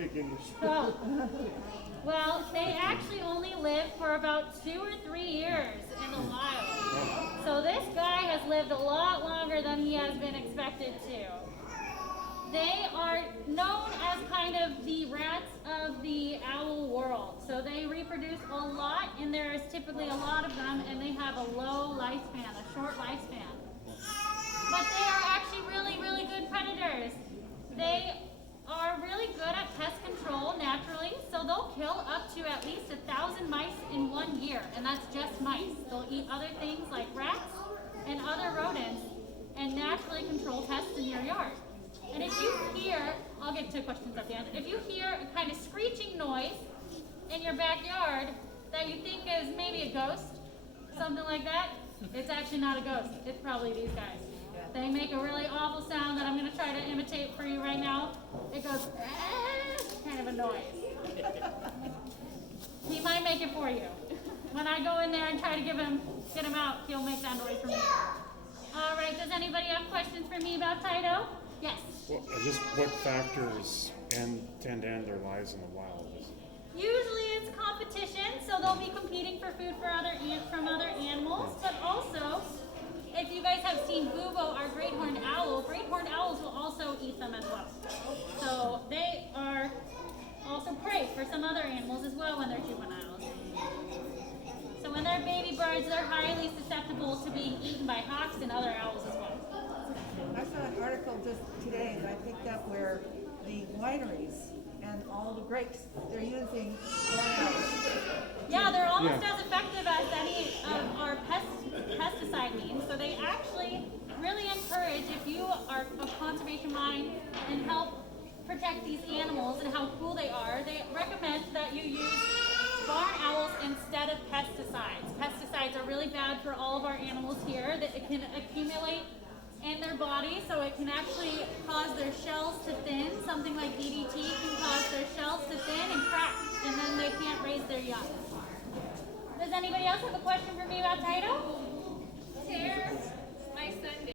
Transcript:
speak English. Oh. Well, they actually only live for about 2 or 3 years in the wild. So this guy has lived a lot longer than he has been expected to. They are known as kind of the rats of the owl world. So they reproduce a lot, and there is typically a lot of them, and they have a low lifespan, a short lifespan. But they are actually really, really good predators. They are really good at pest control naturally, so they'll kill up to at least 1,000 mice in 1 year, and that's just mice. They'll eat other things like rats and other rodents and naturally control pests in your yard. And if you hear, I'll get to questions at the end, if you hear a kind of screeching noise in your backyard that you think is maybe a ghost, something like that, it's actually not a ghost. It's probably these guys. They make a really awful sound that I'm going to try to imitate for you right now. It goes, kind of a noise. He might make it for you. When I go in there and try to get him out, he'll make that noise for me. All right, does anybody have questions for me about Tyto? Yes. Well, just what factors tend to end their lives in the wild? Usually it's competition, so they'll be competing for food from other animals, but also, if you guys have seen Bubo, our great horned owls will also eat them as well. So they are also prey for some other animals as well when they're juveniles. So when they're baby birds, they're highly susceptible to being eaten by hawks and other owls as well. I saw an article just today that I picked up where the wineries and all the grapes, they're using barn owls. Yeah, they're almost as effective as any of our pesticide means. So they actually really encourage, if you are of conservation mind and help protect these animals and how cool they are, they recommend that you use barn owls instead of pesticides. Pesticides are really bad for all of our animals here. That it can accumulate in their body, so it can actually cause their shells to thin. Something like DDT can cause their shells to thin and crack, and then they can't raise their young. Does anybody else have a question for me about Tyto? Here, my son